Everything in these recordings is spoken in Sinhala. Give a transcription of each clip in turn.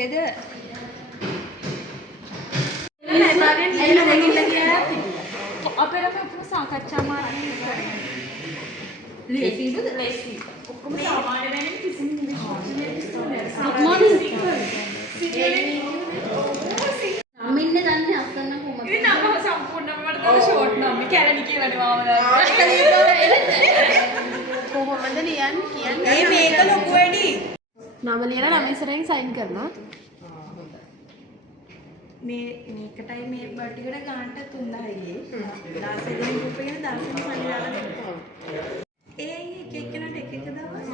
කොහෙද? අපේ ළමයි ඔක්කොම සාකච්ඡා මාර්ගයෙන් කරන්නේ. ලේසිද? ලේසි. ඔක්කොම සාමාන්‍ය වෙන්නේ කිසිම අම්මින්නේ දන්නේ අස්සන්න කොහොමද? ඒ නම සම්පූර්ණයෙන්ම මට තමයි ෂෝට් නම. කැලණි කියලානේ මාව කොහොමද ලියන්නේ කියන්නේ? ඒ මේක ලොකු වැඩි. නම ලියලා ළමයි ඉස්සරහින් සයින් කරනවා. මේකටයි මේ බටිකට ගානට 3000යි. 16 දෙනෙක් ගෲප් එකේ 16 සල්ලි දාලා දෙනවා. ඒ එක එක්කෙනාට එක එක දවස්.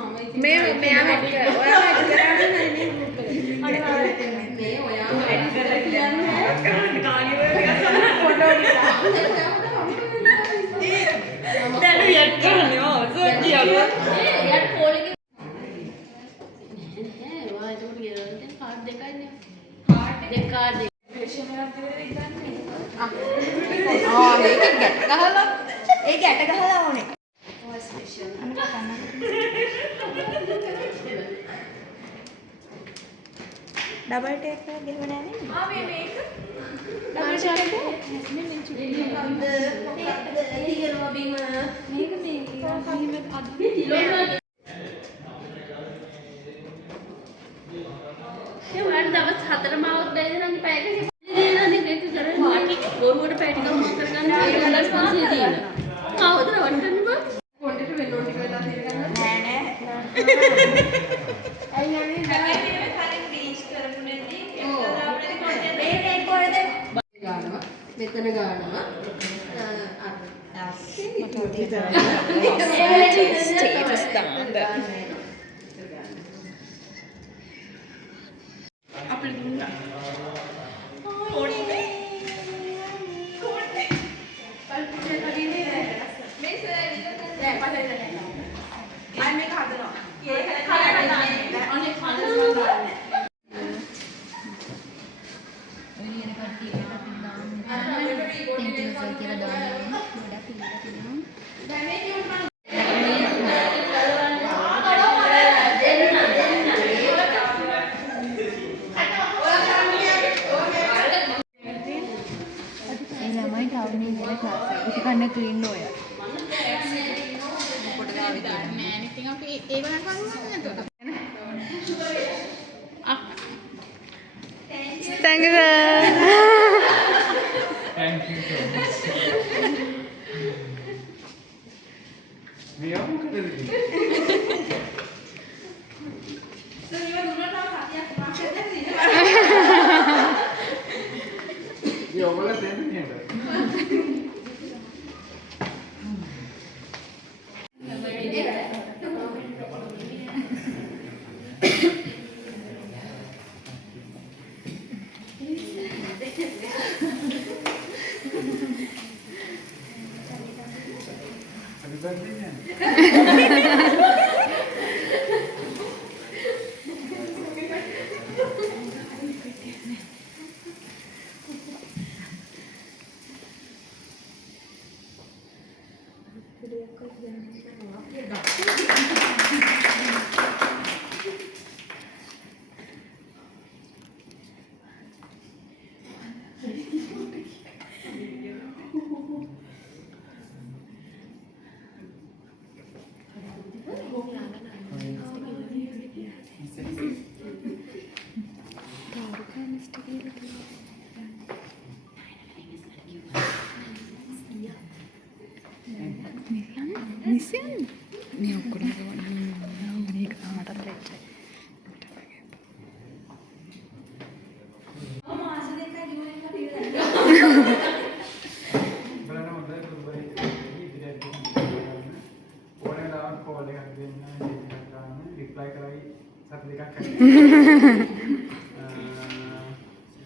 මෙයා වැඩි කර. ඔයා වැඩි කරාට නේ මේ ගෲප් එකේ. මේ ඔයා වැඩි කරලා කියන්නේ කාණි වල ෆොටෝ නිසා. දැන් යට කරන්නේ ඕ සෝකියෝ. යට කෝල් එකේ නෑ ඔයා ඒක කියලා දැන් කාඩ් දෙකයි නේ. කාඩ් දෙක මේක ගැට ගහලා ඒ ගැට ගහලා ඕනේ. ඔය ස්පෙෂල් අන්න පටන් ඩබල් ටේක් එක ගෙව නෑ නේද? මේක ඩබල් ටේක් එක මේ චුටි මොකක්ද තියෙනවා බිම මේක බිම අද ඒ වань දවස් 4ම આવුත් බැයිද නම් පැයක දෙනවා නේ ඒක කරන්නේ බොරුවට පැය ටිකක් මොකක් කරගන්න ඒකලස් පස්සේ දෙන ආවද රවට්ටන්න බා කොන්ටට වෙන්නෝ ටික වෙලා තියෙනවා නෑ නෑ අයියනේ කලින් රීච් කරපු නැති මේ කොහෙද ගන්නවා මෙතන ගන්නවා ස්ටේටස් දාන්න අපිට දුන්නා කොණ්ඩේ පල්පිටේ කඩිනේ මේ සර් නෑ පස්සේ නෑ අය මේක හදනවා ඒක කලකට දාන්නේ අනේ ෆන්ස් වල දාන්නේ ඔලියන කට්ටියට අපි දාන්න thank you sir කියලා දාන්න ගොඩක් ඉල්ලලා තියෙනවා දැන් ළමයි ටවුනේ ඉන්න ක්ලාස් එක. ඒක කන්න තු ඉන්න ඔය. පොඩ ගාවේ නෑ ඉතින් අපි ඒගොල්ලන් කරුවා නේද? thank you sir Thank you so much. We are going Misian? Ni aku dah buat ni kalau tak leceh. මාස දෙකයි දිවෙන්න